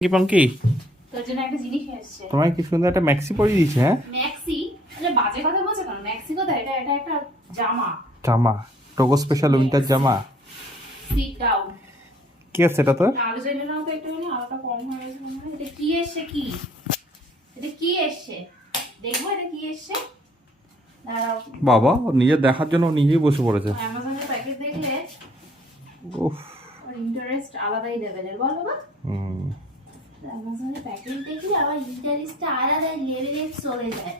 কি পঙ্কি তোর জন্য একটা জিনিস এসেছে। তোমায় কি সুন্দর একটা ম্যাক্সি পরিয়ে দিয়েছে। হ্যাঁ, ম্যাক্সি? আরে বাজে কথা বলছো কেন? ম্যাক্সি কোথায়? এটা এটা একটা জামা। জামা টোগো স্পেশাল উইন্টার জামা। Sit down. কি আছে এটা? তো আলো জ্বলে নাও তো একটুখানি, আলোটা কম হয়ে গেছে মনে হয়। এটা কি এসেছে? কি এটা কি এসেছে? দেখবো এটা কি এসেছে। দাঁড়াও, বাবা নিজে দেখার জন্য নিজেই বসে পড়েছে। অ্যামাজনের প্যাকেট দেখলে উফ। ওর ইন্টারেস্ট আলাদাই লেভেলের, বল বাবা। অ্যামাজনের প্যাকেট দেখলে আবার ইন্টারেস্টটা আলাদা লেভেলে চলে যায়।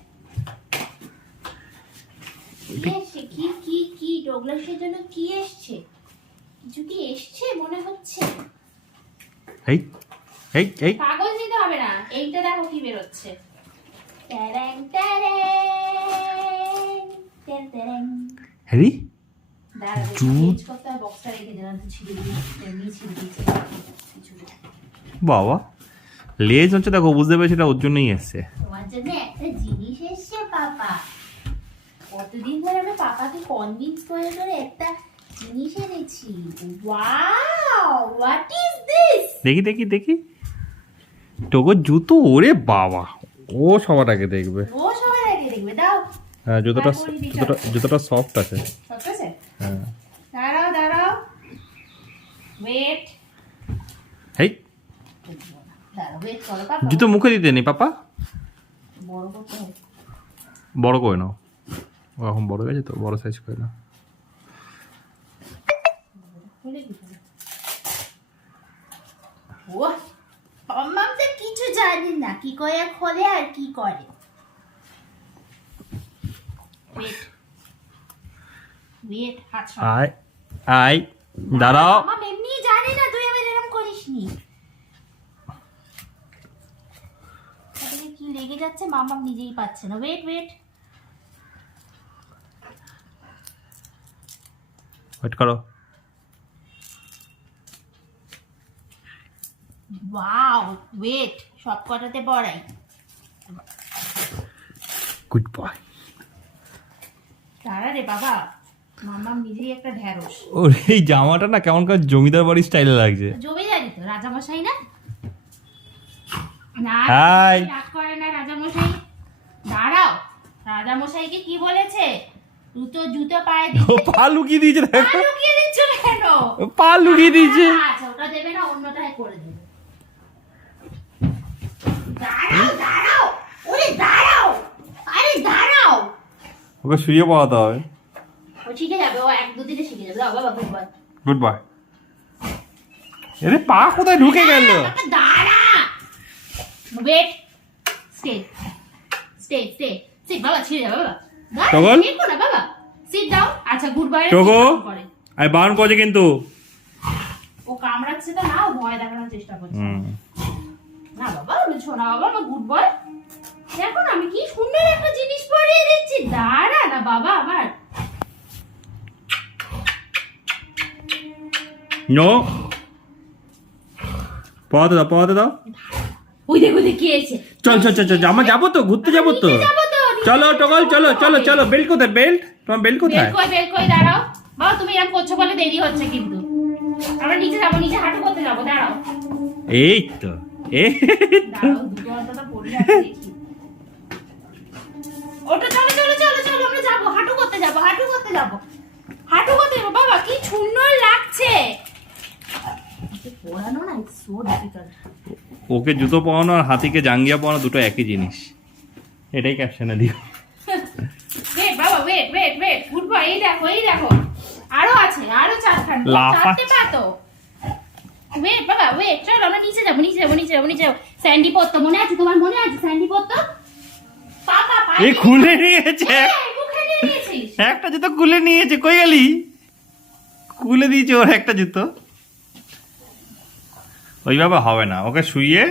কি এসছে? কি কি কি ডগলাসের জন্য কি এসছে? কিছু কি এসছে মনে হচ্ছে। এই এই এই কাগজ নিতে হবে না, এইটা দেখো কি বেরোচ্ছে। ট্যারেং ট্যারেং ট্যারেং ট্যারেং। হ্যারি দাঁড়া, জুত। চেঞ্জ করতে হয়, বক্সটা রেখে দিলাম তো ছিঁড়ে দিয়ে এমনি ছিঁড়ে দিয়েছে কিছু। বাবা লেজ হচ্ছে, দেখো বুঝতে পেরেছি এটা ওর জন্যই এসছে। তোমার জন্য একটা জিনিস এসছে পাপা। কতদিন ধরে আমি পাপাকে কনভিন্স করে করে একটা জিনিস এনেছি। Wow, what is this? দেখি দেখি দেখি টোগোর জুতো। ওরে বাবা, ও সবার আগে দেখবে। ও সবার আগে দেখবে, দাও। হ্যাঁ, জুতোটা তারপরে দিতে জুতোটা হবে। জুতোটা সফট আছে। সব আছে? হ্যাঁ। দাঁড়াও দাঁড়াও, ওয়েট। হেই, দাঁড়াও, ওয়েট করো পাপা। জুতো মুখে দিতে নেই পাপা, বড় করতে হবে। বড় করে নাও। ও এখন বড় হয়ে গেছে তো, বড় সাইজ করে নাও। খুলে দিতে হবে। ও মাম্মাম তো কিছু জানি না, কি করে খোলে আর কি করে। ওয়েট ওয়েট, হাত সরা। আয় আয়, দাঁড়াও। মাম্মাম এমনি জানে না, তুই আবার এরকম করিসনি। তাহলে কি লেগে যাচ্ছে, মাম্মাম নিজেই পাচ্ছে না। Wait wait. ওয়েট করো। ওয়াও, ওয়েট, সব কটাতে পড়াই। Good boy. তারা রে বাবা, মাম্মাম নিজেই একটা ঢ্যাঁড়স। ওর এই জামাটা না কেমন করে জমিদার বাড়ি স্টাইলে লাগছে। জমিদারি তো, রাজামশাই না? না, হাই। রাগ করে না রাজামশাই। দাঁড়াও, রাজামশাইকে কি বলেছে? জুতো জুতো পায়ে ও দিতে। পা লুকিয়ে দিয়েছে, পা দেখো লুকিয়ে দিচ্ছ কেন? ও পা লুকিয়ে দিয়েছে। আচ্ছা, ওটা দেবে না, অন্যটাই করে দেবে। দাঁড়াও দাঁড়াও, ওরে দাঁড়াও, আরে দাঁড়াও। ওকে শুয়ে পড়াতে হবে। ও শিখে যাবে, ও এক দুদিনে শিখে যাবে। দাও বাবা, গুড বয়। Good boy. এরে পা কোথায় ঢুকে গেল? দাঁড়া, wait, stay stay stay sit. বাবা ছিড়ে যাবে বাবা। টগল? দেখো না বাবা, সিট ডাউন। আচ্ছা, গুড বয়। টগো আই বারণ করছে কিন্তু। ও কামড়াচ্ছে তো না, ও ভয় দেখানোর চেষ্টা করছে। না বাবা, বুঝছো না বাবা, আমার গুড বয়। দেখো না আমি কি সুন্দর একটা জিনিস পরিয়ে দিচ্ছি। দাঁড়া না বাবা আমার। নো, পড়াতে দাও, পড়াতে দাও। ওই দেখো দেখি এসে। চল চল চল চল, আমরা যাবো তো, ঘুরতে যাবো তো। নিচে যাবো তো, নিচে চলো টগল, চলো চলো চলো। বেল্ট কোথায়? বেল্ট, তোমার বেল্ট কোথায়? বেল কই দাঁড়াও। বাবা তুমি এরকম করছো বলে দেরি হচ্ছে কিন্তু। আমরা নিচে যাবো, নিচে হাঁটু করতে যাবো। দাঁড়াও এই তো, এই দাঁড়াও, দুটো অন্তত পড়ে আছে দেখি। ওটা চলো চলো চলো চলো, আমরা যাবো, হাঁটু করতে যাবো, হাঁটু করতে যাবো, হাঁটু করতে যাবো। বাবা কি সুন্দর লাগছে। পড়ানো না, ইটস সো ডিফিকাল্ট। ওকে জুতো পরানো আর হাতিকে জাঙ্গিয়া পরানো দুটো একই জিনিস, এটাই ক্যাপশনে দিও। ওয়েট বাবা, wait wait wait. Good boy. এই দেখো এই দেখো, আরো আছে, আরো চারখান, চারটে পা তো। ওয়েট বাবা, ওয়েট। চলো আমরা নিচে যাবো, নিচে যাবো, নিচে যাবো, নিচে যাবো। স্যান্ডি পড়তো, মনে আছে তোমার? মনে আছে স্যান্ডি পড়তো? পাপা পায়ে এই খুলে নিয়েছে, মুখে নিয়ে নিয়েছিস। একটা জুতো খুলে নিয়েছে। কই গেলি? খুলে দিয়েছে ওর একটা জুতো। ওইভাবে হবে না, ওকে শুইয়ে